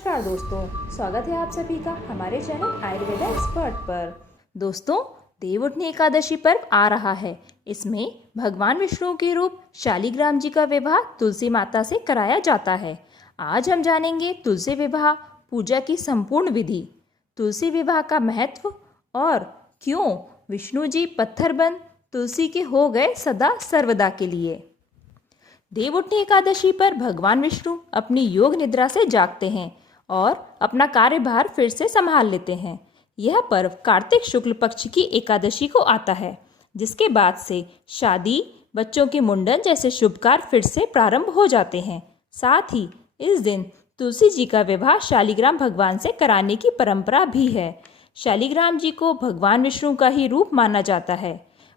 नमस्कार दोस्तों, स्वागत है आप सभी का हमारे चैनल आयुर्वेदा एक्सपर्ट पर। दोस्तों, देवउठनी एकादशी पर्व आ रहा है। इसमें भगवान विष्णु के रूप शालिग्राम जी का विवाह तुलसी माता से कराया जाता है। आज हम जानेंगे तुलसी विवाह पूजा की संपूर्ण विधि, तुलसी विवाह का महत्व और क्यों विष्णु जी पत्थर बन तुलसी के हो गए सदा सर्वदा के लिए। देवउठनी एकादशी पर भगवान विष्णु अपनी योग निद्रा से जागते हैं और अपना कार्यभार फिर से संभाल लेते हैं। यह पर्व कार्तिक शुक्ल पक्ष की एकादशी को आता है, जिसके बाद से शादी, बच्चों के मुंडन जैसे शुभ कार्य फिर से प्रारंभ हो जाते हैं। साथ ही इस दिन तुलसी जी का विवाह शालिग्राम भगवान से कराने की परंपरा भी है। शालिग्राम जी को भगवान विष्णु का ही रूप माना जाता है।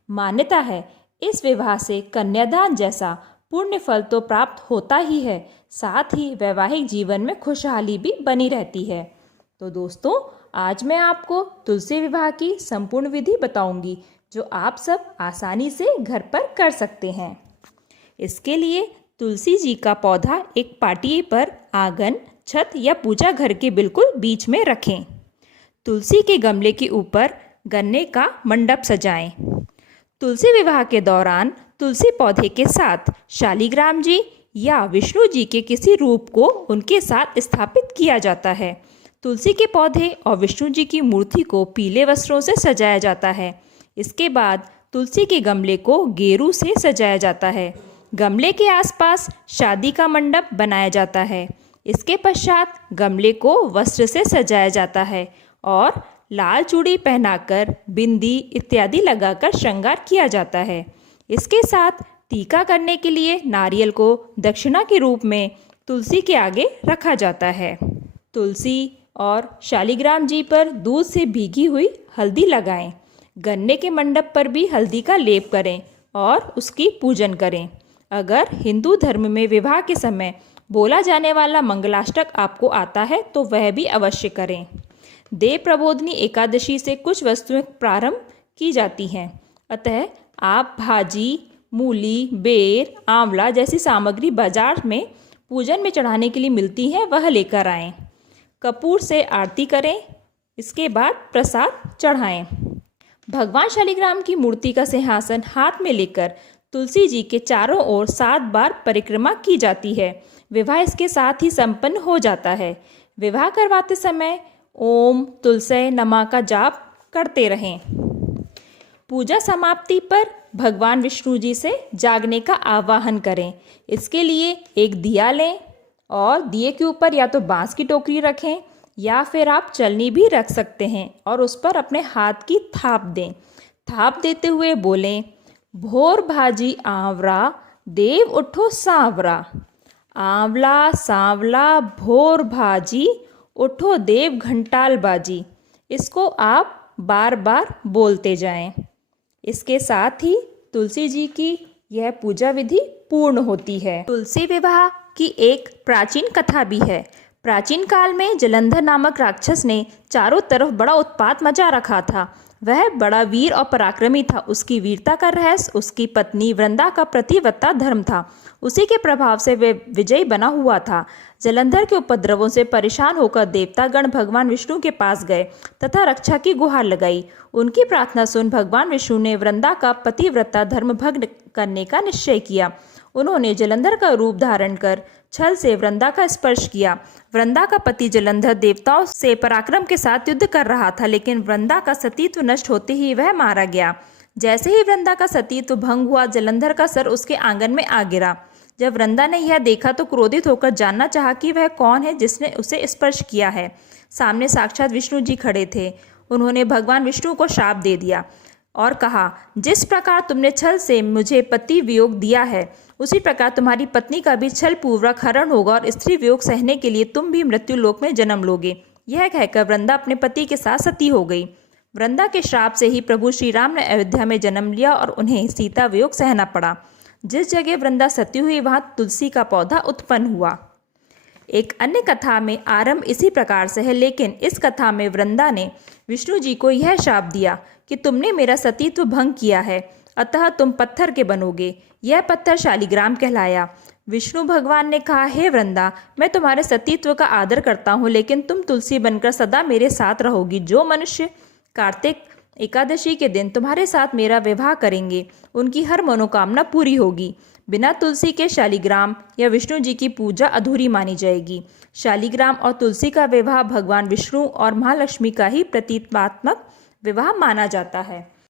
मान्यता है इस विवाह से कन्यादान जैसा पुण्य फल तो प्राप्त होता ही है, साथ ही वैवाहिक जीवन में खुशहाली भी बनी रहती है। तो दोस्तों, आज मैं आपको तुलसी विवाह की संपूर्ण विधि बताऊंगी, जो आप सब आसानी से घर पर कर सकते हैं। इसके लिए तुलसी जी का पौधा एक पाटिये पर आंगन, छत या पूजा घर के बिल्कुल बीच में रखें। तुलसी के गमले के ऊपर गन्ने का मंडप सजाएं। तुलसी विवाह के दौरान तुलसी पौधे के साथ शालिग्राम जी या विष्णु जी के किसी रूप को उनके साथ स्थापित किया जाता है। तुलसी के पौधे और विष्णु जी की मूर्ति को पीले वस्त्रों से सजाया जाता है। इसके बाद तुलसी के गमले को गेरू से सजाया जाता है। गमले के आसपास शादी का मंडप बनाया जाता है। इसके पश्चात गमले को वस्त्र से सजाया जाता है और लाल चूड़ी पहनाकर बिंदी इत्यादि लगाकर श्रृंगार किया जाता है। इसके साथ टीका करने के लिए नारियल को दक्षिणा के रूप में तुलसी के आगे रखा जाता है। तुलसी और शालिग्राम जी पर दूध से भीगी हुई हल्दी लगाएं। गन्ने के मंडप पर भी हल्दी का लेप करें और उसकी पूजन करें। अगर हिंदू धर्म में विवाह के समय बोला जाने वाला मंगलाष्टक आपको आता है तो वह भी अवश्य करें। देव प्रबोधनी एकादशी से कुछ वस्तुएं प्रारंभ की जाती हैं, अतः आप भाजी, मूली, बेर, आंवला जैसी सामग्री बाजार में पूजन में चढ़ाने के लिए मिलती है, वह लेकर आएं। कपूर से आरती करें, इसके बाद प्रसाद चढ़ाएं। भगवान शालिग्राम की मूर्ति का सिंहासन हाथ में लेकर तुलसी जी के चारों ओर 7 बार परिक्रमा की जाती है। विवाह इसके साथ ही संपन्न हो जाता है। विवाह करवाते समय ओम तुलसी नमः का जाप करते रहें। पूजा समाप्ति पर भगवान विष्णु जी से जागने का आवाहन करें। इसके लिए एक दिया लें और दिए के ऊपर या तो बांस की टोकरी रखें या फिर आप चलनी भी रख सकते हैं और उस पर अपने हाथ की थाप दें। थाप देते हुए बोलें, भोर भाजी आंवरा, देव उठो सांवरा। आंवला सांवला भोर भाजी, उठो देव घंटाल बाजी। इसको आप बार बार बोलते जाएं। इसके साथ ही तुलसी जी की यह पूजा विधि पूर्ण होती है। तुलसी विवाह की एक प्राचीन कथा भी है। प्राचीन काल में जलंधर नामक राक्षस ने चारों तरफ बड़ा उत्पात मचा रखा था। वह बड़ा वीर और पराक्रमी था। उसकी वीरता का रहस्य उसकी पत्नी वृंदा का प्रतिव्रता धर्म था। उसी के प्रभाव से वह विजयी बना हुआ था। जलंधर के उपद्रवों से परेशान होकर देवतागण भगवान विष्णु के पास गए तथा रक्षा की गुहार लगाई। उनकी प्रार्थना सुन भगवान विष्णु ने वृंदा का पतिव्रता धर्म भंग करने का निश्चय किया। उन्होंने जलंधर का रूप धारण कर छल से वृंदा का स्पर्श किया। वृंदा का पति जलंधर देवताओं से पराक्रम के साथ युद्ध कर रहा था, लेकिन वृंदा का सतीत्व नष्ट होते ही वह मारा गया। जैसे ही वृंदा का सतीत्व भंग हुआ, जलंधर का सर उसके आंगन में आ गिरा। जब वृंदा ने यह देखा तो क्रोधित होकर जानना चाहा कि वह कौन है जिसने उसे स्पर्श किया है। सामने साक्षात विष्णु जी खड़े थे। उन्होंने भगवान विष्णु को शाप दे दिया और कहा, जिस प्रकार तुमने छल से मुझे पति वियोग दिया है, उसी प्रकार तुम्हारी पत्नी का भी छल पूर्वक हरण होगा और स्त्री वियोग सहने के लिए तुम भी मृत्यु लोक में जन्म लोगे। यह कहकर वृंदा अपने पति के साथ सती हो गई। वृंदा के श्राप से ही प्रभु श्री राम ने अयोध्या में जन्म लिया और उन्हें सीता वियोग सहना पड़ा। जिस जगह वृंदा सती हुई वहां तुलसी का पौधा उत्पन्न हुआ। एक अन्य कथा में आरंभ इसी प्रकार से है, लेकिन इस कथा में वृंदा ने विष्णु जी को यह शाप दिया कि तुमने मेरा सतीत्व भंग किया है, अतः तुम पत्थर के बनोगे। यह पत्थर शालिग्राम कहलाया। विष्णु भगवान ने कहा, हे वृंदा, मैं तुम्हारे सतीत्व का आदर करता हूँ, लेकिन तुम तुलसी बनकर सदा मेरे साथ रहोगी। जो मनुष्य कार्तिक एकादशी के दिन तुम्हारे साथ मेरा विवाह करेंगे, उनकी हर मनोकामना पूरी होगी। बिना तुलसी के शालिग्राम या विष्णु जी की पूजा अधूरी मानी जाएगी। शालिग्राम और तुलसी का विवाह भगवान विष्णु और महालक्ष्मी का ही प्रतीकात्मक विवाह माना जाता है।